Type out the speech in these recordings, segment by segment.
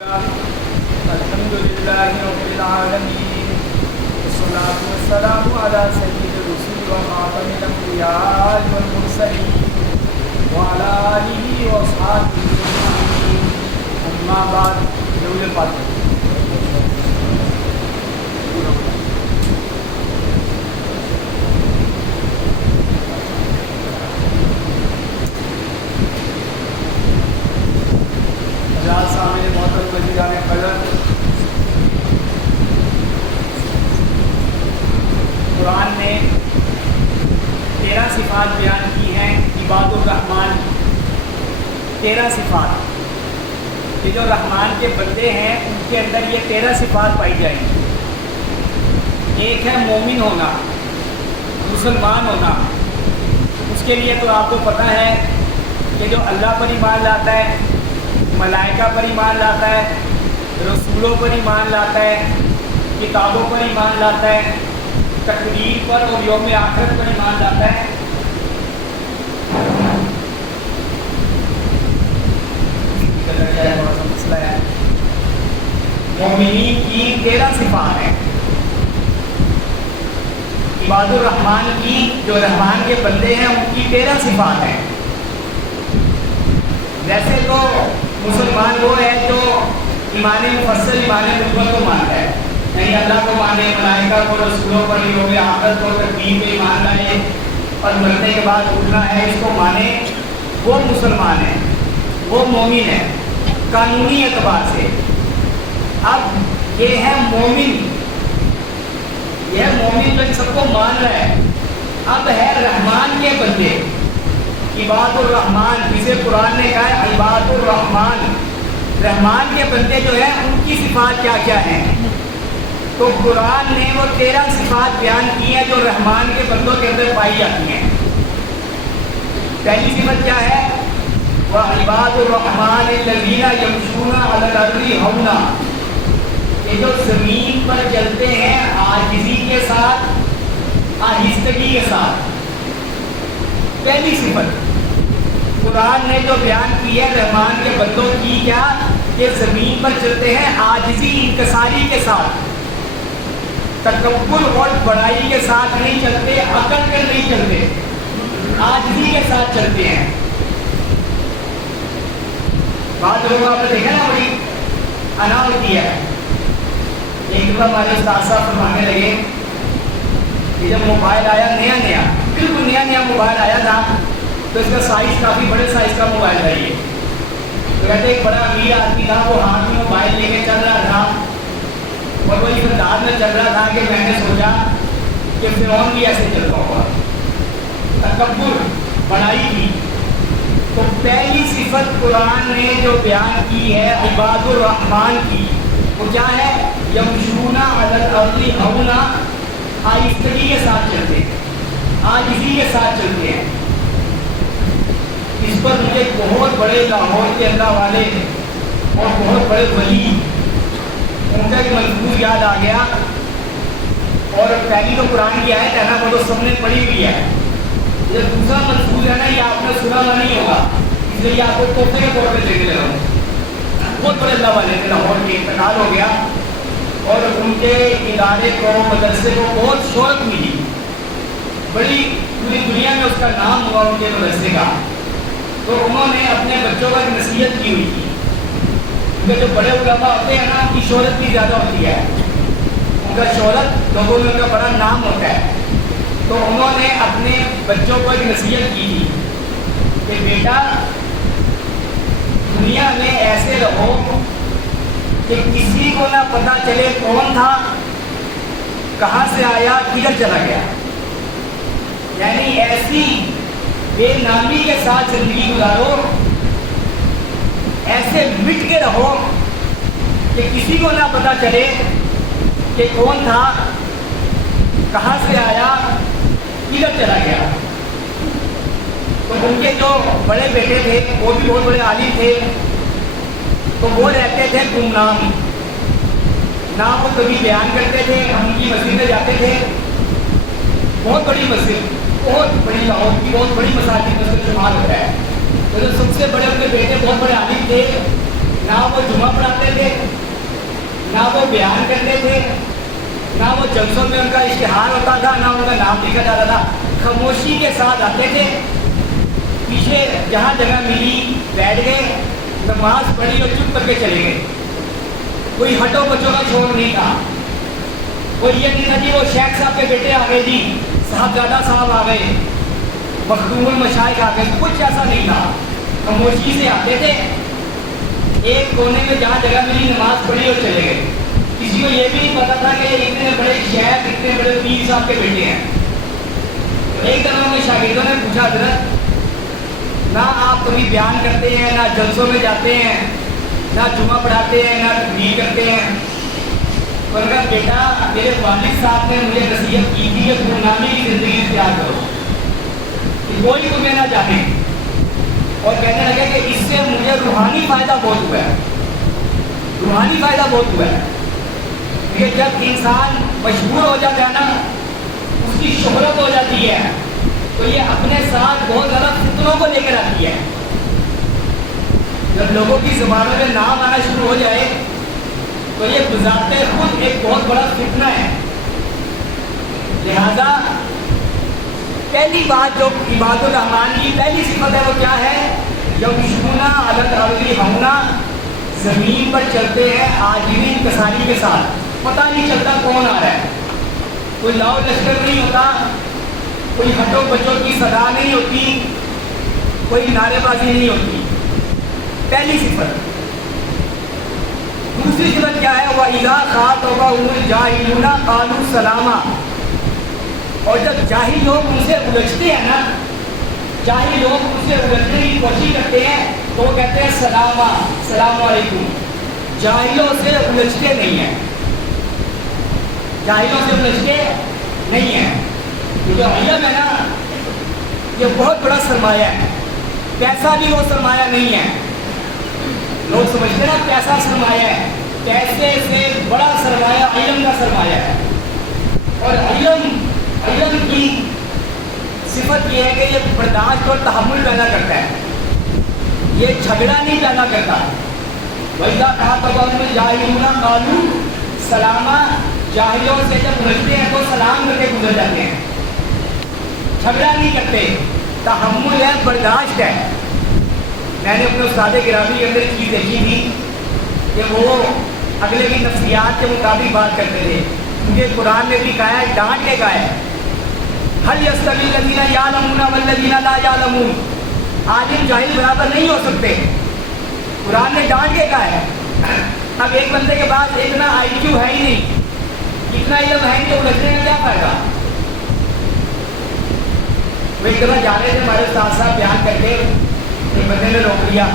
الحمد لله رب العالمين والصلاة والسلام على سيد الرسل وخاتم الأنبياء والمرسلين وعلى آله وأصحابه أجمعين أما بعد دول الفاتحة. سامنے محترم وزیران قدر، قرآن نے 13 صفات بیان کی ہیں عباد الرحمن کی. 13 صفات کہ جو رحمان کے بندے ہیں ان کے اندر یہ 13 صفات پائی جائیں گی. ایک ہے مومن ہونا، مسلمان ہونا. اس کے لیے تو آپ کو پتہ ہے کہ جو اللہ پر ایمان لاتا ہے، ملائکہ پر ایمان لاتا ہے، رسولوں پر ایمان لاتا ہے، کتابوں پر ایمان لاتا ہے، تقدیر پر اور یوم آخرت پر ایمان لاتا ہے. مسئلہ ہے مومنین کی 13 صفات ہیں. عباد الرحمن کی جو رحمان کے بندے ہیں ان کی 13 صفات ہیں. ویسے تو مسلمان وہ ہے جو ایمان مفصل ایمان نبوت کو مانتا ہے، یعنی اللہ کو مانے، ملائکہ کو، رسولوں پر، یوم آخرت کو، تقدیر پہ ایمان لائے اور مرنے کے بعد اٹھنا ہے اس کو مانے. وہ مسلمان ہے، وہ مومن ہے قانونی اعتبار سے. اب یہ ہے مومن، یہ مومن جو ان سب کو مان رہا ہے. اب ہے رحمان کے بندے، عباد الرحمن، جسے قرآن نے کہا ہے عباد الرحمن. رحمان کے بندے جو ہیں ان کی صفات کیا کیا ہیں؟ تو قرآن نے وہ 13 صفات بیان کی ہیں جو رحمان کے بندوں کے اندر پائی جاتی ہیں. پہلی صفت کیا ہے؟ وَعِبَادُ الرَّحْمَٰنِ الَّذِينَ يَمْشُونَ عَلَى الْأَرْضِ هَوْنًا. یہ جو زمین پر چلتے ہیں عاجزی کے ساتھ، آہستگی کے ساتھ. پہلی صفت قرآن نے جو بیان کی ہے رحمان کے بندوں کی، کیا کہ زمین پر چلتے ہیں عاجزی، انکساری کے ساتھ، تکبر اور بڑائی کے ساتھ نہیں چلتے، اکڑ کر نہیں چلتے، عاجزی کے ساتھ چلتے ہیں. بعض لوگ آپ نے دیکھا نا بڑی انا ہوتی ہے. ایک دفعہ ہمارے استاد صاحب فرمانے لگے کہ جب موبائل آیا نیا بالکل نیا موبائل آیا تھا تو اس کا سائز کافی بڑے سائز کا موبائل تھا. یہ تو کہتے ایک بڑا امیر آدمی تھا، وہ ہاتھ میں موبائل لے کے چل رہا تھا اور وہ اس انداز میں چل رہا تھا کہ میں نے سوچا کہ فرعون بھی ایسے چلتا ہوگا. تکبر، بڑائی کی. تو پہلی صفت قرآن نے جو بیان کی ہے عباد الرحمن کی، وہ کیا ہے؟ یمشون علی الارض ہونا، آہستگی کے ساتھ چلتے ہیں، عاجزی کے ساتھ چلتے ہیں. اس پر مجھے بہت بڑے لاہور کے اللہ والے اور بہت بڑے ولی ان کا ایک ملفوظ یاد آ گیا. اور پہلی تو قرآن کی آیت ہے نا، وہ تو سب نے پڑھی ہوئی ہے. یہ دوسرا ملفوظ ہے نا، یہ آپ نے سنا ہوا نہیں ہوگا، اس لیے آپ کو تحفے کے طور پہ دینے لگا ہوں. بہت بڑے اللہ والے تھے، لاہور کے انتقال ہو گیا اور ان کے ادارے کو، مدرسے کو بہت شہرت ملی، بڑی پوری دنیا میں اس کا نام ہوا ان کے مدرسے کا. تو انہوں نے اپنے بچوں کا ایک نصیحت کی ہوئی تھی، کیونکہ جو بڑے علماء ہوتے ہیں نا ان کی شہرت بھی زیادہ ہوتی ہے، ان کا شہرت لوگوں میں ان کا بڑا نام ہوتا ہے. تو انہوں نے اپنے بچوں کو ایک نصیحت کی تھی کہ بیٹا دنیا میں ایسے رہو کہ کسی کو نہ پتہ چلے کون تھا، کہاں سے آیا، کدھر چلا گیا. یعنی ایسی بے نامی کے ساتھ زندگی گزارو، ایسے مٹ کے رہو کہ کسی کو نہ پتہ چلے کہ کون تھا، کہاں سے آیا، کدھر چلا گیا. تو ان کے جو بڑے بیٹے تھے وہ بھی بہت بڑے عالم تھے، تو وہ رہتے تھے گمنام، نہ وہ کبھی بیان کرتے تھے. ہم ان کی مسجد میں جاتے تھے، بہت بڑی مسجد، بہت بڑی لاہور کی بہت بڑی مساجد میں سے شمار ہوتا ہے. تو جو سب سے بڑے ان کے بیٹے بہت بڑے عالم تھے، نہ وہ جمعہ پڑھاتے تھے، نہ وہ بیان کرتے تھے، نہ وہ جلسوں میں ان کا اشتہار ہوتا تھا، نہ ان کا نام لکھا جاتا تھا. خاموشی کے ساتھ آتے تھے، پیچھے جہاں جگہ ملی بیٹھ گئے، نماز پڑھی اور چپ کر کے چلے گئے. کوئی ہٹو بچوں کا شور نہیں تھا. کوئی یہ نہیں تھا کہ وہ شیخ صاحب کے بیٹے آ گئے جی، صاحبزادہ صاحب آ گئے، مخدوم المشائخ آ گئے، کچھ ایسا نہیں تھا. خاموشی سے آتے تھے، ایک کونے میں جہاں جگہ ملی نماز پڑھی اور چلے گئے. کسی کو یہ بھی نہیں پتا تھا کہ اتنے بڑے شیخ، اتنے بڑے پیر صاحب کے بیٹے ہیں. ایک دفعہ میں شاگردوں نے پوچھا، حضرت نہ آپ کبھی بیان کرتے ہیں، نہ جلسوں میں جاتے ہیں، نہ جمعہ پڑھاتے ہیں، نہ تقریر کرتے ہیں. اور کہا بیٹا میرے والد صاحب نے مجھے نصیحت کی تھی کہ گمنامی کی زندگی اختیار کرو، کہ کوئی تمہیں نہ جانے. اور کہنے لگے کہ اس سے مجھے روحانی فائدہ بہت ہوا ہے، روحانی فائدہ بہت ہوا ہے. کہ جب انسان مشہور ہو جاتا ہے نا، اس کی شہرت ہو جاتی ہے، تو یہ اپنے ساتھ بہت زیادہ فتنوں کو لے کر آتی ہے. جب لوگوں کی زبانوں میں نام آنا شروع ہو جائے تو یہ بذات خود ایک بہت بڑا فتنہ ہے. لہذا پہلی بات جو عباد الرحمان کی پہلی صفت ہے وہ کیا ہے؟ یمشون علی الارض ہونا، زمین پر چلتے ہیں عاجزی انکساری کے ساتھ. پتہ نہیں چلتا کون آ رہا ہے، کوئی لاؤ لشکر نہیں ہوتا، کوئی ہٹو بچوں کی صدا نہیں ہوتی، کوئی نعرے بازی نہیں ہوتی. پہلی صفت. دوسری صفت کیا ہے؟ وَإِذَا خَاطَبَهُمُ الْجَاهِلُونَ قَالُوا سَلَامًا. اور جب جاہل لوگ ان سے الجھتے ہیں نا، جاہل لوگ ان سے الجھنے کی کوشش کرتے ہیں تو وہ کہتے ہیں سلامہ، السلام علیکم. جاہلوں سے الجھتے نہیں ہیں، جاہلوں سے الجھتے نہیں ہیں. جو علم ہے نا یہ بہت بڑا سرمایہ ہے. پیسہ بھی وہ سرمایہ نہیں ہے. لوگ سمجھتے ہیں نا پیسہ سرمایہ ہے، پیسے سے بڑا سرمایہ علم کا سرمایہ ہے. اور علم کی صفت یہ ہے کہ یہ برداشت اور تحمل پیدا کرتا ہے، یہ جھگڑا نہیں پیدا کرتا. وَإِذَا خَاطَبَهُمُ الْجَاهِلُونَ قَالُوا سَلَامًا. جاہلوں سے جب الجھتے ہیں تو سلام کر کے گزر جاتے ہیں، جھگڑا نہیں کرتے. تحمل ہے، برداشت ہے. میں نے اپنے استاد گرامی کے اندر ایک چیز دیکھی تھی کہ وہ اگلے کی نفسیات کے مطابق بات کرتے تھے. کیونکہ قرآن نے بھی کہا ہے، ڈانٹ کے کہا ہے، هل يستوي الذين يعلمون والذين لا يعلمون. عالم جاہل برابر نہیں ہو سکتے. قرآن نے ڈانٹ کے کہا ہے. اب ایک بندے کے پاس اتنا آئی کیو ہے ہی نہیں، اتنا علم ہے نہیں، تو الجھنے کا کیا فائدہ؟ وہ ایک دفعہ جا رہے تھے ہمارے استاد صاحب بیان کر کے، ایک بندے نے روک لیا،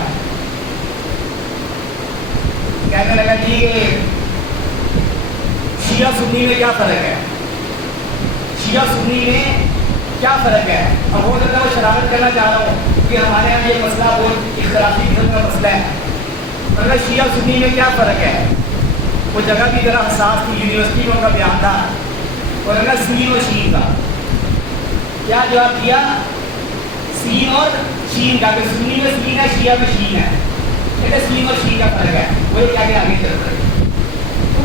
کہنے لگا جی کہ شیعہ سنی میں کیا فرق ہے، شیعہ سنی میں کیا فرق ہے. اب ہو سکتا ہے وہ شرارت کرنا چاہ رہا ہوں کہ ہمارے یہاں یہ مسئلہ بہت اختلافی قسم کا مسئلہ ہے. مگر شیعہ سنی میں کیا فرق ہے؟ وہ جگہ بھی ذرا حساس تھی، یونیورسٹی میں ان کا بیان تھا، اور اگر سین و شین کا کیا جواب دیا؟ سین اور شین کا، کہ سنی میں سین ہے، شیعہ میں شین ہے. کہتے سین اور شین کا فرق ہے. وہی کیا کہ آگے چل رہے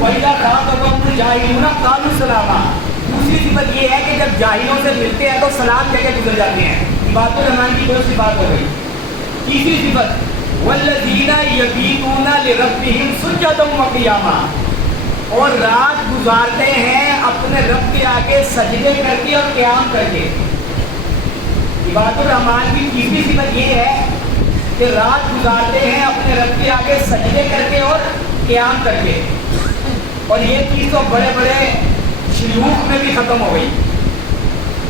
وَإِذَا خَاطَبَهُمُ الْجَاهِلُونَ قَالُوا سَلَامًا. دوسری صفت یہ ہے کہ جب جاہلوں سے ملتے ہیں تو سلام کہہ کے گزر جاتے ہیں. عباد الرحمان کی بہت سی بات ہو گئی. تیسری صفت وَالَّذِينَ يَبِيتُونَ لِرَبِّهِمْ سُجَّدًا وَقِيَامًا. اور رات گزارتے ہیں اپنے رب کے آگے سجدے کر کے اور قیام کر کے. عباد الرحمان کی تیسری صفت یہ ہے کہ رات گزارتے ہیں اپنے رب کے آگے سجدے کر کے اور قیام کر کے. اور یہ چیز تو بڑے بڑے شیوخ میں بھی ختم ہو گئی.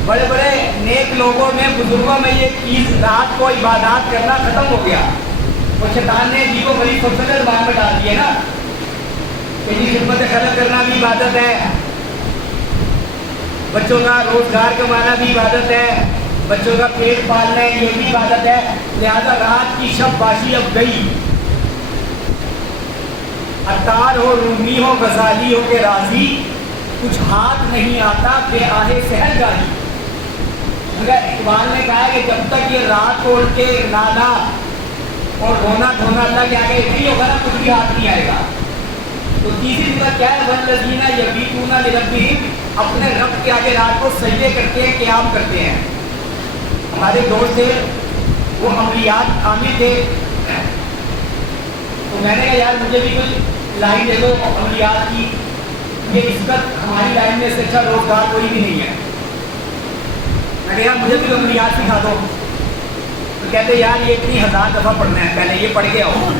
بڑے بڑے نیک لوگوں میں، بزرگوں میں یہ چیز رات کو عبادات کرنا ختم ہو گیا. اور شیطان نے جی کو بڑی خوبصورت بات میں ڈال دی ہے نا کہ جی خدمت خلق کرنا بھی عبادت ہے، بچوں کا روزگار کمانا بھی عبادت ہے، بچوں کا پیٹ پالنا ہے یہ بھی عبادت ہے. لہذا رات کی شب باشی اب گئی. عطار ہو، رومی ہو، غزالی ہو کے راضی، کچھ ہاتھ نہیں آتا بے آہے سحر گاہی. مگر اقبال نے کہا کہ جب تک یہ رات کو اٹھ کے نالا اور رونا دھونا اللہ کے آگے نہیں ہوگا نا، کچھ بھی ہاتھ نہیں آئے گا۔ تو تیسری صفت کیا ہے؟ والذین یبیتون لربہم، اپنے رب کے آگے رات کو سجدے کرتے ہیں، قیام کرتے ہیں۔ ہمارے دوست تھے وہ عملیات عامل تھے، تو میں نے کہا یار مجھے بھی کچھ لائن دے دو عملیات کی، یہ اس وقت ہماری لائن میں سے اچھا روزگار کوئی بھی نہیں ہے۔ میں کہا یار مجھے بھی عملیات سکھا دو، تو کہتے یار یہ اتنی 1000 دفعہ پڑھنا ہے، پہلے یہ پڑھ کے آؤ۔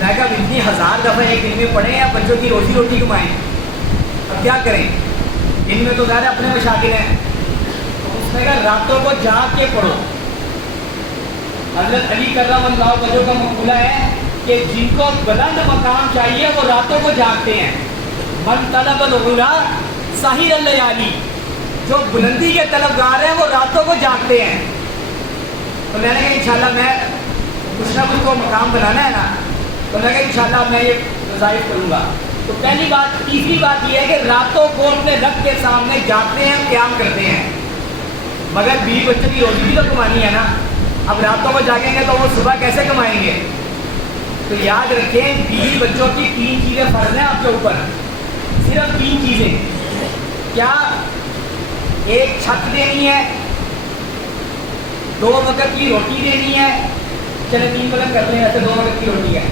میں کہا اتنی 1000 دفعہ ایک دن میں پڑھیں یا بچوں کی روزی روٹی کمائیں، اب کیا کریں؟ ان میں تو زیادہ اپنے مشاغل ہیں۔ تو اس نے کہا راتوں کو جاگ کے پڑھو۔ حضرت علی کرم اللہ وجہ کا مقولہ ہے کہ جن کو بلند مقام چاہیے وہ راتوں کو جاگتے ہیں۔ من طلب العلا سحر اللیالی، جو بلندی کے طلبگار ہیں وہ راتوں کو جاگتے ہیں۔ تو میں نے کہا انشاءاللہ میں کچھ نہ کچھ کو مقام بنانا ہے نا، تو میں کہا انشاءاللہ میں یہ وظائف کروں گا۔ تو پہلی بات، تیسری بات یہ ہے کہ راتوں کو اپنے رب کے سامنے جاگتے ہیں، قیام کرتے ہیں، مگر بیوی بچوں کی روزی بھی تو کمانی ہے نا۔ اب راتوں کو جاگیں گے تو وہ صبح کیسے کمائیں گے؟ تو یاد رکھیں بیوی بچوں کی 3 چیزیں فرض ہیں آپ کے اوپر، صرف 3 چیزیں۔ کیا؟ ایک چھت دینی ہے، 2 وقت کی روٹی دینی ہے، چلے 3 وقت کر لیں، ایسے 2 وقت کی روٹی ہے،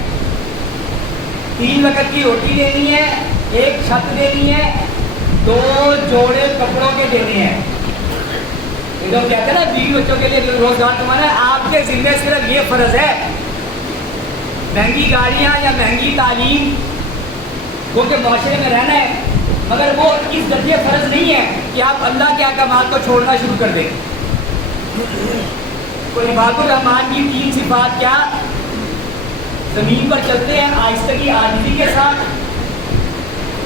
3 وقت کی روٹی دینی ہے، 1 چھت دینی ہے، 2 جوڑے کپڑوں کے دینے ہیں۔ یہ لوگ کہتے ہیں نا بیوی بچوں کے لیے روزگار کمانا ہے، آپ کے ذمہ صرف یہ فرض ہے۔ مہنگی گاڑیاں یا مہنگی تعلیم وہ کہ معاشرے میں رہنا ہے، مگر وہ اس درجے فرض نہیں ہے کہ آپ اللہ کے احکامات کو چھوڑنا شروع کر دیں۔ تو عباد الرحمان کی 3 صفات کیا؟ زمین پر چلتے ہیں آہستگی عاجزی کے ساتھ،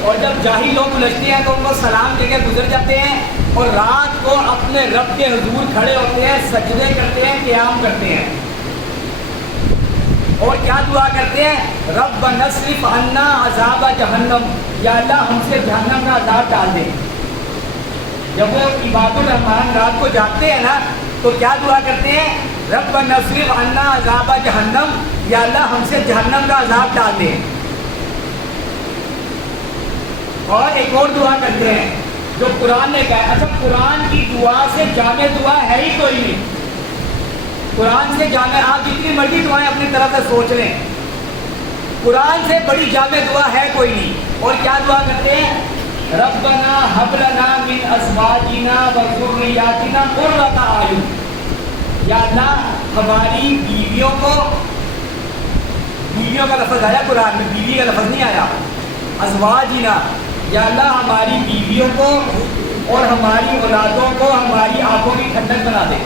اور جب جاہل لوگ الجھتے ہیں تو ان کو سلام دے کے گزر جاتے ہیں، اور رات کو اپنے رب کے حضور کھڑے ہوتے ہیں، سجدے کرتے ہیں، قیام کرتے ہیں، اور کیا دعا کرتے ہیں؟ ربنا اصرف عنا عذاب جہنم، یا اللہ ہم سے جہنم کا عذاب ٹال دے۔ جب وہ عباد الرحمان رات کو جاگتے ہیں نا تو کیا دعا کرتے ہیں؟ ربنا اصرف عنا عذاب جہنم، یا اللہ ہم سے جہنم کا عذاب ٹال دے۔ اور ایک اور دعا کرتے ہیں جو قرآن نے کہا ہے۔ اچھا قرآن کی دعا سے جامع دعا ہے ہی کوئی نہیں، قرآن سے جامع آپ جتنی مرضی دعائیں اپنی طرف سے سوچ لیں، قرآن سے بڑی جامع دعا ہے کوئی نہیں۔ اور کیا دعا کرتے ہیں؟ ربنا ہب لنا من ازواجنا وذریاتنا قرۃ اعین، یا اللہ ہماری بیویوں کو، بیویوں کا لفظ آیا قرآن میں، بیوی کا لفظ نہیں آیا، ازواجنا، یا اللہ ہماری بیویوں کو اور ہماری اولادوں کو ہماری آنکھوں کی ٹھنڈک بنا دے۔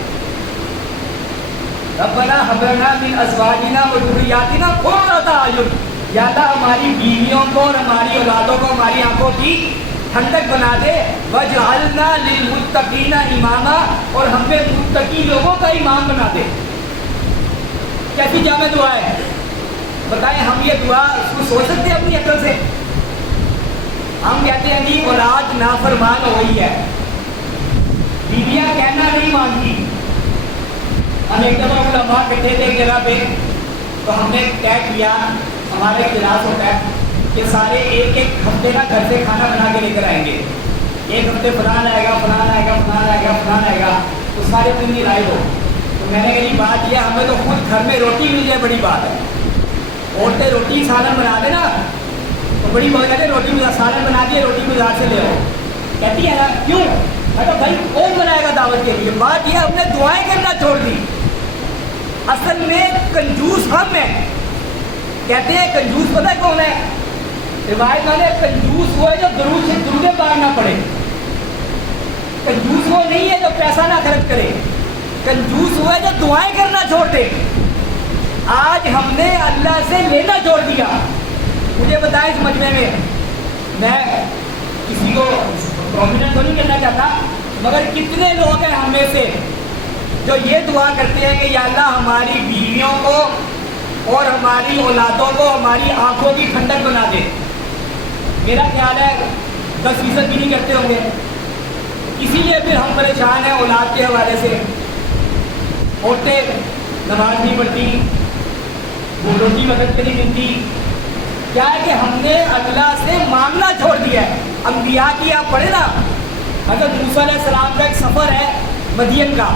ربنا ہب لنا من ازواجنا وذریاتنا قرۃ اعین، یا اللہ ہماری بیویوں کو اور ہماری اولادوں کو ہماری آنکھوں کی ٹھنڈک بنا دے۔ وجعلنا للمتقین اماما، اور ہم پہ متقی لوگوں کا امام بنا دے۔ کیسی جامع دعا ہے بتائیں؟ ہم یہ دعا سوچ سکتے ہیں اپنی عقل سے؟ ہم کہتے ہیں جی اولاد نافرمان ہوئی ہے، بیویاں کہنا نہیں مانتی۔ ہم ایک دفعہ علماء بیٹھے تھے ایک جگہ پہ، تو ہم نے طے کیا، ہمارا اجلاس ہوتا ہے کہ سارے ایک ایک ہفتے نا گھر سے کھانا بنا کے لے کر آئیں گے۔ ایک ہفتے فلان آئے گا، فلان آئے گا، فلان آئے گا، فلان آئے گا، تو سارے دن نہیں لائے ہو۔ تو میں نے کہی بات یہ ہمیں تو خود گھر میں روٹی مل جائے بڑی بات ہے۔ عورتیں روٹی سالن بنا دیں نا تو بڑی بات کہتے ہیں روٹی سالن بنا دیے، روٹی بازار سے لے آؤ، کہتی ہے نا کیوں؟ میں کہا بھائی کون بنائے گا دعوت کے لیے؟ بات یہ ہم نے دعائیں کرنا چھوڑ دی۔ اصل میں کنجوس ہم ہیں۔ کہتے ہیں کنجوس پتہ ہے کون ہے؟ روایت میں کنجوس وہ ہے جو درود سے درود پاک نہ پڑے۔ کنجوس وہ نہیں ہے جو پیسہ نہ خرچ کرے، کنجوس وہ ہے جو دعائیں کرنا چھوڑ دے۔ آج ہم نے اللہ سے لینا چھوڑ دیا۔ مجھے بتائیں اس مجمع میں کسی کو پرومیننٹ تو نہیں کرنا چاہتا، مگر کتنے لوگ ہیں ہم میں سے جو یہ دعا کرتے ہیں کہ یا اللہ ہماری بیویوں کو اور ہماری اولادوں کو ہماری آنکھوں کی ٹھنڈک بنا دے۔ میرا خیال ہے 10% بھی نہیں کرتے ہوں گے، اسی لیے پھر ہم پریشان ہیں اولاد کے حوالے سے۔ عورتیں نماز نہیں پڑھتی، وہ روٹی وقت پہ نہیں ملتی. کیا ہے کہ ہم نے اللہ سے مانگنا چھوڑ دیا ہے. انبیاء کی آپ پڑھیں نا, حضرت موسیٰ علیہ السلام کا ایک سفر ہے مدین کا,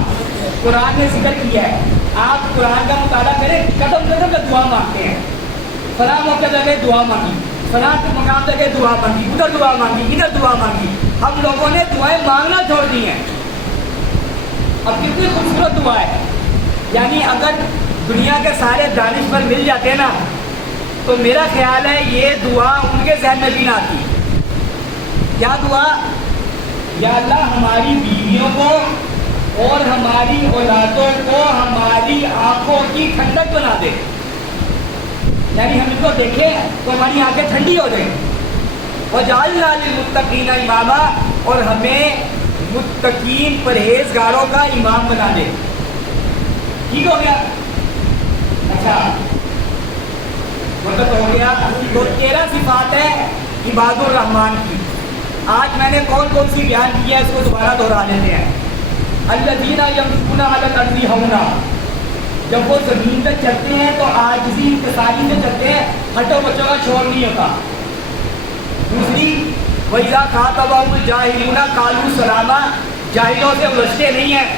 قرآن نے ذکر کیا ہے. آپ قرآن کا مطالعہ کریں, قدم قدم پہ دعا مانگتے ہیں. فلاں موقع جگہ دعا مانگی, فلاں مقام جگہ دعا مانگی, ادھر دعا مانگی, ادھر دعا مانگی. ہم لوگوں نے دعائیں مانگنا چھوڑ دی ہیں. اب کتنی خوبصورت دعا ہے. یعنی اگر دنیا کے سارے دانشور مل جاتے ہیں نا, تو میرا خیال ہے یہ دعا ان کے ذہن میں بھی نہ آتی. کیا دعا؟ یا اللہ ہماری بیویوں کو اور ہماری اولادوں کو ہماری آنکھوں کی ٹھنڈک بنا دے. یعنی ہم ان کو دیکھیں تو ہماری آنکھیں ٹھنڈی ہو جائیں. وَجَعَلْنَا لِلْمُتَّقِينَ إِمَامًا, اور ہمیں متقین پرہیزگاروں کا امام بنا دے. ٹھیک ہو گیا؟ اچھا مطلب ہو گیا. تو 13 صفات ہے عباد الرحمن کی. آج میں نے کون کون سی بیان کی ہے اس کو دوبارہ دہرا لیتے ہیں. الذین یمشون علی الارض ہونا, جب وہ زمین پہ چلتے ہیں تو عاجزی انکساری سے چلتے ہیں, ہٹو بچوں کا شور نہیں ہوتا. دوسری وَإِذَا خَاطَبَهُمُ الْجَاهِلُونَ قَالُوا سَلَامًا, جاہلوں سے الجھتے نہیں ہیں.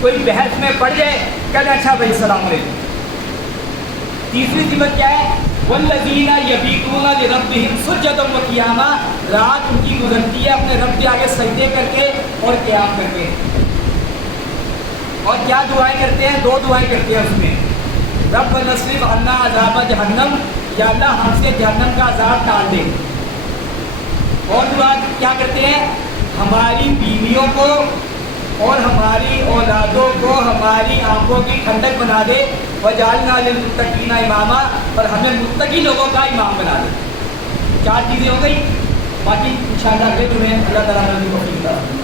کوئی بحث میں پڑ جائے کہتے اچھا بھائی السلام علیکم. تیسری صفت کیا ہے؟ وَالَّذِينَ يَبِيتُونَ لِرَبِّهِمْ سُجَّدًا وَقِيَامًا, رات ان کی گزرتی ہے اپنے رب کے آگے سجدے کر کے اور قیام کر کے. اور کیا دعائیں کرتے ہیں؟ 2 دعائیں کرتے ہیں اس میں. رَبَّنَا اصْرِفْ عَنَّا عَذَابَ جَهَنَّمَ, یا اللہ ہم سے جہنم کا عذاب ٹال دے. اور دعا کیا کرتے ہیں؟ ہماری بیویوں کو اور ہماری اولادوں کو ہماری آنکھوں کی ٹھنڈک بنا دے. وَجَعَلْنَا لِلْمُتَّقِينَ إِمَامًا, اور ہمیں متقی لوگوں کا امام بنا دے. 4 چیزیں ہو گئی. باقی انشاءاللہ اگلے دن میں اللہ تعالیٰ نے